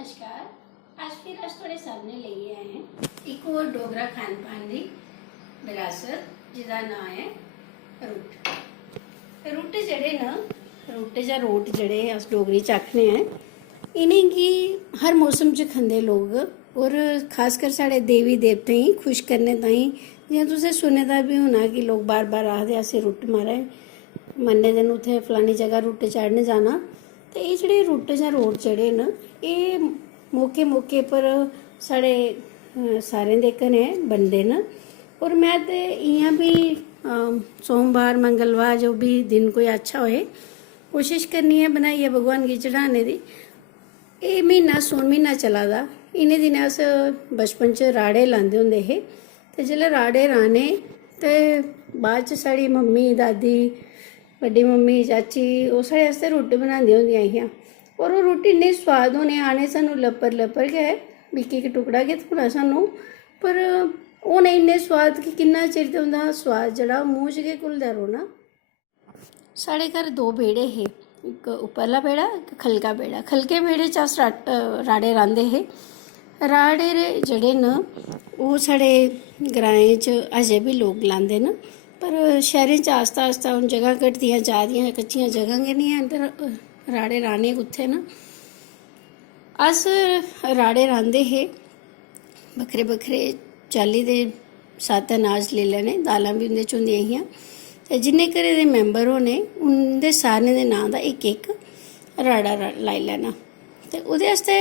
नमस्कार। आज फिर थोड़े सामने लेके आए हैं एक और डोगरा खान पान की विरासत जिसका नाम है रुट। रुट जड़े ना रुट या रोट जड़े अस डोगरी च आखने हैं, इन्हें की हर मौसम च खंदे लोग और खासकर साढ़े देवी देवतें ही खुश करने ताईं जियां तुसें सुने दा भी होना कि लोग बार बार आखदे असें रुट मारे मन्ने दिन उत्थे फलानी जगह रुट चाढ़ने जाना। तो ये जेह्ड़े रुट जां रोट जेह्ड़े न एह् मौके मौके पर साढ़े सारें दे घरें बनदे न। और मैं ते इ'यां भी सोमवार मंगलवार जो भी दिन कोई अच्छा होए कोशिश करनी है बनाइयै भगवान गी चढ़ाने दी। एह् म्हीना सौन म्हीना चला दा, इ'नें दिनें अस बचपन च राड़े लांदे होंदे हे ते जेल्लै राड़े राह्ने ते बाद च साढ़ी मम्मी दादी बड्डी मम्मी चाची ओह् साढ़े आस्तै रुट्ट बनांदियां होंदियां हियां। और ओह् रुट्ट इन्ने सोआद होने आने सानूं लप्पर लप्पर गै इक इक टुकड़ा गै थ्होना सानूं, पर होने इन्ने सोआद कि किन्ना चिर ते उं'दा सोआद जेह्ड़ा मूंह च गै घुलदा रौह्ना। साढ़े घर दो बेह्ड़े हे, इक उप्परला बेह्ड़ा इक ख'ल्का बेह्ड़ा। ख'ल्के बेह्ड़े च अस राड़े रांह्दे हे। राड़े जेह्ड़े न ओह् साढ़े ग्राएं च अजें बी लोग लांदे न, पर शैह्रें च आस्ता आस्ता हून जगह घटदियां जा दियां, कच्चियां जगह गै निं हैन ते राड़े राह्ने कुत्थै न। अस राड़े रांह्दे हे, बक्खरे बक्खरे चाल्ली दे सत्त अनाज लेई लैने, दालां बी उं'दे च होंदियां हियां ते जिन्ने घरै दे मैंबर होने उं'दे सारें दे नांऽ दा इक इक राड़ा लाई लैना। ते ओह्दे आस्तै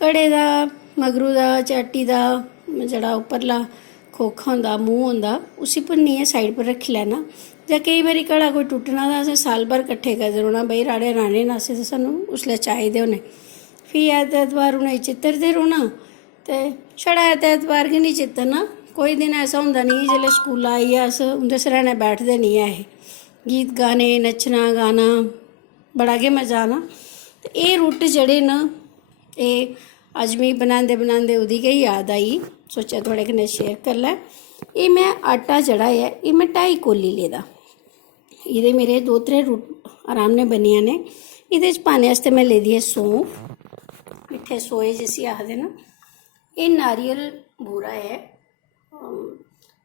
घड़े दा मगरू दा चाटी दा जेह्ड़ा उप्परला खोखा होंदा मूंह् होंदा उसी भुन्नियै साइड पर रक्खी लैना। जां केईं बारी घड़ा कोई टुट्टना तां असें साल भर कट्ठे करदे रौह्ना, भाई राड़े राह्ने न असें ते सानूं उसलै चाहिदे होने। फ्ही ऐतवार उ'नेंगी चित्तरदे रौह्ना ते छड़ा ऐतवार गै निं चित्तरना, कोई दिन ऐसा होंदा निं जेल्लै स्कूला आइयै अस उं'दे सरैह्ने बैठदे निं ऐ हे। गीत गाने नच्चना गाना बड़ा गै मजा आना। ते एह् रुट्ट जेह्ड़े न एह् अज्ज मिगी बनांदे बनांदे ओह्दी गै याद आई, सोचेआ थुआढ़े कन्नै शेयर करी लै। एह् में आटा जेह्ड़ा ऐ एह् में 2.5 कौली लेदा, एह्दे मेरे 2-3 रुट्ट आराम ने बनी जाने। एह्दे च पाने आस्तै में लेदी ऐ सौंफ, मिट्ठे सोए जिसी आखदे न। एह् नारियल बूरा ऐ,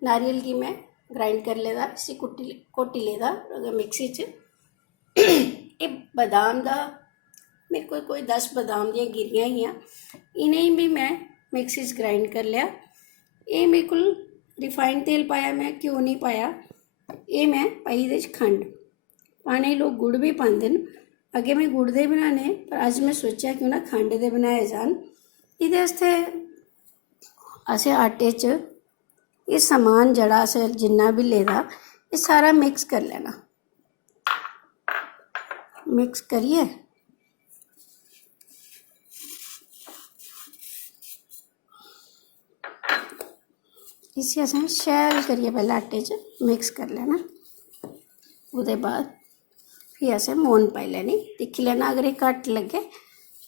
नारियल गी में ग्राइंड करी लेदा, इसी घोटी लेदा मिक्सी च। एह् बदाम दा मेरे कोई 10 बदाम दियां गिरियां हियां, इ'नेंगी भी मैं मिक्सी च ग्राइंड करी लेआ। एह् बिल्कुल रिफाइंड तेल पाया मैं, घ्यो नहीं पाया। एह् मैं पाई एह्दे च खंड, पाने लोग गुड़ भी पांदे न, अग्गें में गुड़ दे बनाने पर अज्ज मैं सोचेआ क्यों ना खंड दे बनाए जान। एह्दे आस्तै असें आटे च एह् समान जेह्ड़ा असें जिन्ना बी लेदा एह् सारा मिक्स करी लैना। मिक्स करियै इसी असें शैल करियै पैह्लें आटे च मिक्स करी लैना। ओह्दे बाद फ्ही असें मोन पाई लैनी, दिक्खी लैना अगर एह् घट्ट लग्गे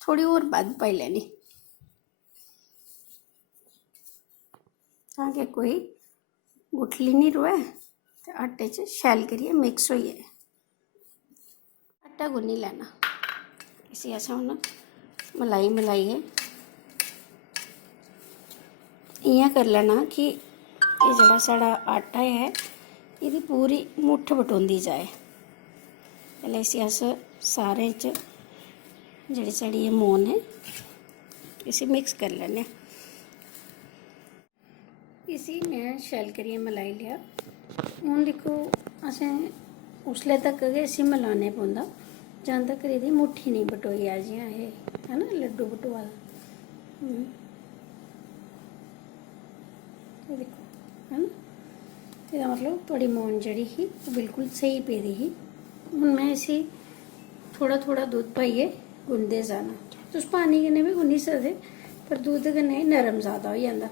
थोड़ी होर बद्ध पाई लैनी तां कि कोई गुठली निं रवै ते आटे च शैल करियै मिक्स होई जाए। आटा गुन्नी लैना, इसी असें हून मलाइयै इ'यां करी लैना कि एह् जेह्ड़ा साढ़ा आटा ऐ एह्दी पूरी मुट्ठ बटोंदी जाए। पैह्लें इसी अस सारें च जेह्ड़ी साढ़ी एह् मोन ऐ इसी मिक्स करी लैन्ने आं। इसी मैं शैल करियै मलाई लेआ। हून दिक्खो असें उसले तक गै इसी मलाने पौंदा जद तक एह्दी मुट्ठी निं बटोई जा, जियां एह् है ना लड्डू बटोआ दा। दिक्खो है ना, एह्दा मतलब थोड़ी मोन जेह्ड़ी ही ओह् बिल्कुल स्हेई पेदी ही। हून मैं इसी थोड़ा थोड़ा दुद्ध पाइयै गुनदे जाना। तुस पानी कन्नै बी गुन्नी सकदे पर दुद्ध कन्नै नरम ज़्यादा होई जंदा।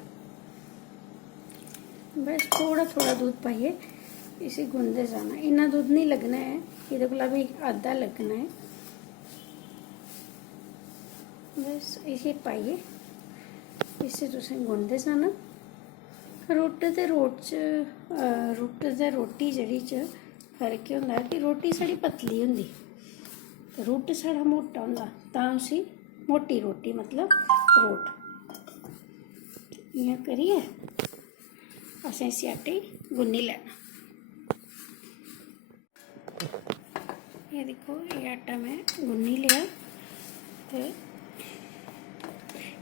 बस थोड़ा थोड़ा दुद्ध पाइयै इसी गुनदे जाना, इन्ना दुद्ध नहीं लग्गना है, एह्दे कोला भी अद्धा लग्गना है। बस इसी पाइयै इसी तुसें गुनदे जाना। रुट्ट ते रोटी जेह्ड़ी च फर्क केह् होंदा कि रोटी साढ़ी पतली होंदी ते रुट्ट साढ़ा मोटा होंदा, तां उसी मोटी रोटी मतलब रोट इ'यां करिए असें इसी आटे गुन्नी लैना। ये देखो ये आटा मैं गुन्नी लिया तो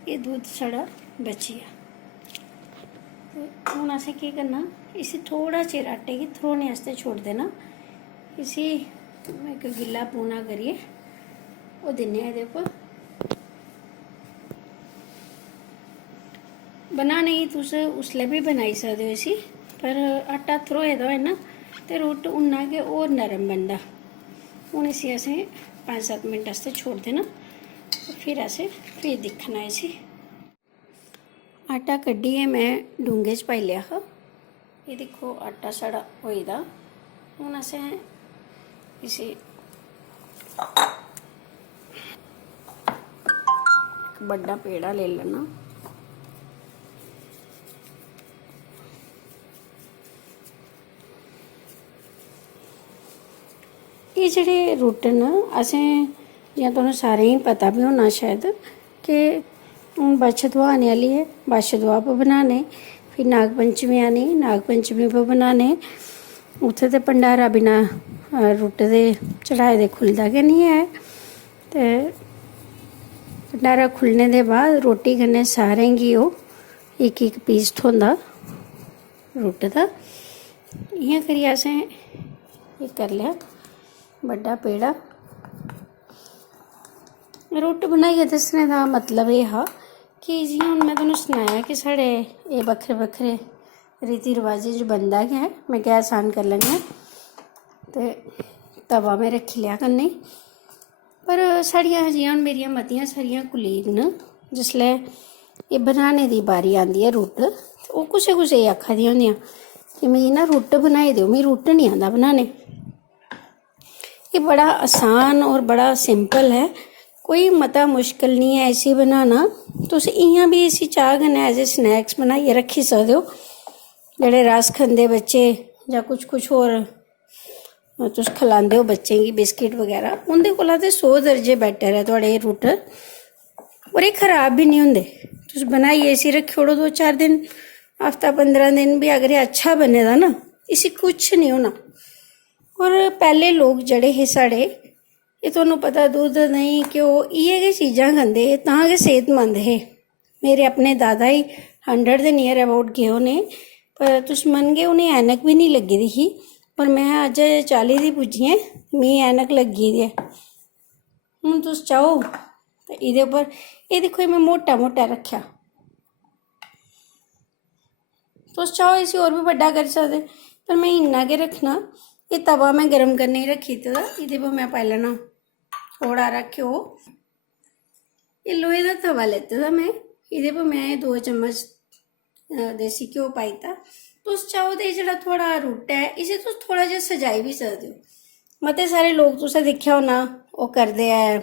ये दूध साढ़ा बची गया। तो हुण असें केह् करना, इसी थोड़ा चिर आटे गी थरोने आस्तै छोड़ देना। इसी इक गिल्ला पूना करियै ओह् दिन्ने आं एह्दे उप्पर। बनाने गी तुस उसलै बी बनाई सकदे हो इसी, पर आटा थरोए दा होए ना ते रुट्ट उन्ना गै होर नरम बनदा। हून इसी असें 5-7 मिंट आस्तै छोड़ देना, फिर असें फ्ही दिक्खना इसी। आटा कड्ढियै मैं डूंगे च पाई लेआ हा। ये दिक्खो आटा साढ़ा होई दा। हून असें इसी इक बड्डा पेड़ा लेई लैना। ये जेह्ड़े रुट्ट न असें जि'यां तुसें सारें गी पता बी होना शायद कि हून बच्छदुआ आने आह्ली ऐ, बच्छदुआ पर बनाने, फिर नाग पंचमी आनी, नाग पंचमी पर बनाने। उत्थें ते भंडारा बिना रुट्ट दे चढ़ाए दे खुलदा गै निं ऐ। ते भंडारा खुल्लने दे बाद रोटी कन्नै सारें गी ओह् इक इक पीस थ्होंदा रुट्ट दा। इ'यां करियै असें एह् करी लेआ बड्डा पेड़ा। रुट्ट बनाइयै दस्सने दा मतलब एह् हा कि जि'यां हून में तुसेंगी सनाया कि साढ़े एह् बक्खरे बक्खरे रीति रवाजें च बनदा गै है। मैं गैस आन करी लैन्नी आं ते तवा में रक्खी लेआ कन्नै। पर साढ़ियां जि'यां हून मेरियां मतियां सारियां कुलीग न, जिसलै एह् बनाने दी बारी आंदी ऐ रुट्ट, ओह् कुसै कुसै गी आखा दियां होंदियां कि मिगी ना रुट्ट बनाई देओ, मिगी रुट्ट निं आंदा बनाने। ये बड़ा आसान और बड़ा सिंपल है, कोई मता मुश्किल नहीं है इसी बनाना। तुस इ'यां भी इसी चाह् कन्नै एज ए स्नैक्स बनाइयै रक्खी सकदे हो। जेह्ड़े रस खंदे बच्चे जां कुछ होर तुस खलांदे हो बच्चें गी बिस्किट बगैरा, उं'दे कोला ते 100 दर्जे बैटर ऐ थुआढ़े एह् रुट्ट। और एह् खराब भी नहीं होंदे। तुस बनाइयै इसी रक्खी ओड़ो 2-4 दिन, हफ्ता 15 दिन भी अगर एह् अच्छा बने दा ना, इसी कुछ नहीं होना। और पैह्ले लोग जेह्ड़े हे साढ़े, एह् तुहानूं पता दुद्ध देहीं घ्यो इ'यै गै चीज़ां खंदे हे, तां गै सेहतमंद हे। मेरे अपने दादा ही 100 दे नियर अबाउट गे होने, पर तुस मनगे उ'नें ऐनक बी नहीं लग्गी दी ही। पर मैं अज्ज 40 दी पुज्जी ऐं, मिगी ऐनक लग्गी दी ऐ। हून तुस चाहो ते एह्दे उप्पर एह् दिक्खो मैं मोटा मोटा रक्खेआ, तुस चाहो इसी होर भी बड्डा करी सकदे, पर मैं इन्ना गै रक्खना। एह् तवा मैं गर्म करने गी रक्खी दित्ते दा, एह्दे पर मैं पाई लैना थोड़ा हारा घ्यो। एह् लोहे दा तवा लैते दा मैं, एह्दे पर मैं 2 चम्मच देसी घ्यो पाई दित्ता। तुस चाहो ते जेह्ड़ा थुआढ़ा रुट्ट ऐ इसी तुस थोड़ा जेहा सजाई बी सकदे हो। मते सारे लोग तुसें दिक्खेआ होना ओह् करदे ऐ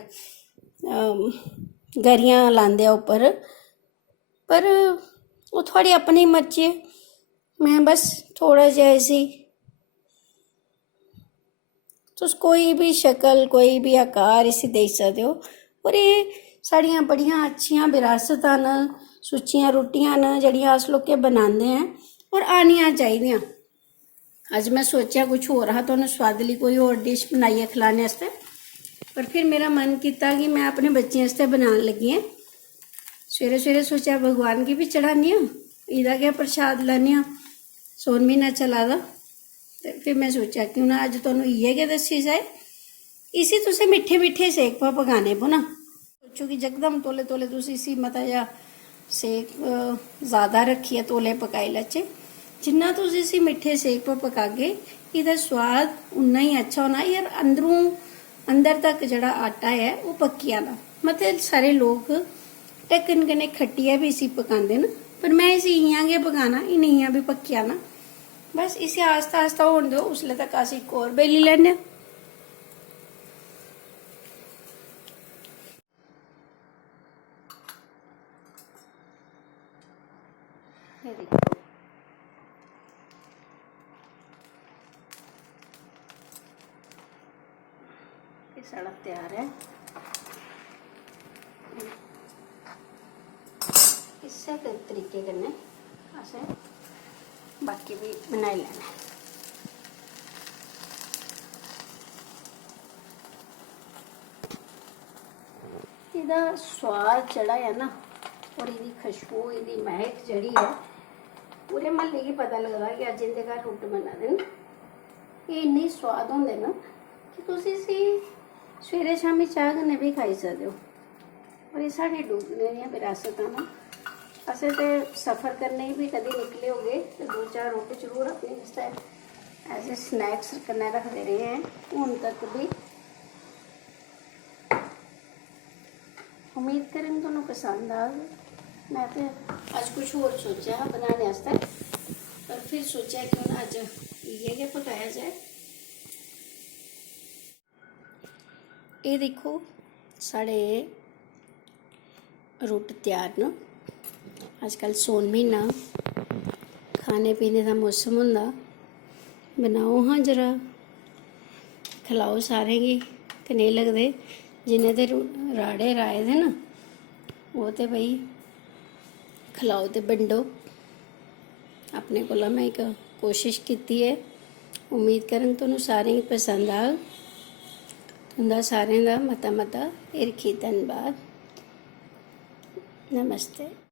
गरियां लांदे ऐ उप्पर, पर ओह् थुआढ़ी अपनी मर्जी ऐ। मैं बस थोड़ा जेहा इसी तुस कोई भी शक्ल कोई भी आकार इसी देई सकदे हो। और एह् साढ़ियां बड़ियां अच्छियां विरासतां न, सुच्चियां रुट्टियां न जेह्ड़ियां अस लोग बनांदे हैं और आनियां चाहिदियां। अज्ज मैं सोचेआ कुछ होर हा, तुहानूं सोआदली कोई होर डिश बनाइयै खलाने आस्तै, पर फिर मेरा मन कीता कि मैं अपने बच्चें आस्तै बनान लगी आं। सवेरे सवेरे सोचेआ भगवान गी बी चढ़ानी आं, एह्दा गै प्रसाद लैन्ने आं, सौन म्हीना चला दा। ते फिर मैं सोचेआ कि हून अज्ज तुहानूं इ'यै गै दस्सी जाए। इसी तुसें मिट्ठे मिट्ठे सेक पर पकाने पौना। सोचो कि यकदम तौले तौले तुस इसी मता जेहा सेक ज़्यादा रक्खियै तौले पकाई लैचे। जिन्ना तुस इसी मिट्ठे सेक पर पकागे एह्दा स्वाद उन्ना ही अच्छा होना। यार अंदर तक जेह्ड़ा आटा ऐ ओह् पक्की जाना। मते सारे लोग ढक्कन कन्नै खट्टियै भी इसी पकांदे न, पर मैं इसी इ'यां गै पकाना, इ'नें इ'यां भी पक्की जाना। बस इसी आस्ता आस्ता होन दो, उसले तक अस इक होर बेली लैन्ने। ये साढ़ा तैयार है। इसे तरीके कन्नै असें बाकी भी बनाई लैना है। ਇਹਦਾ स्वाद जड़ा है ना और इसकी खुशबू इसकी महक जड़ी है पूरे महल्ले की पता लगता कि अज इनके घर रुट्ट बना दे ये इन्ने स्वाद होंगे ना कि तुम इसी सवेरे शामी चाह कन्नै भी खाई सकते हो। और ये साढ़े डोगरे दी विरासत है ना। असें तो सफ़र करने भी कभी निकले होगे तो 2-4 रोटी जरूर अपने वास्ते ऐसे स्नैक्स करने रखते रहे हैं हूँ तक भी। उम्मीद करें तुहानू पसंद आ गए। मैं तो अज कुछ होर सोचा बनाने वास्ते पर फिर सोचा कि हूँ अज इयै पकाया जाए। ये देखो साढ़े रुट्ट तैयार न। अजकल सौन महीना खाने पीने का मौसम होंदा बनाओ हाँ जरा खिलाओ सारें गी कनेह् लगदे जिन्हें ते राड़े राए दे ना वो तो भाई खिलाओ तो बंडो। अपने कोला मैं एक कोशिश की है। उम्मीद करन तुहानू सारें गी पसंद आग। तुंदा सारें दा मता मता हिरखी धन्नवाद। नमस्ते।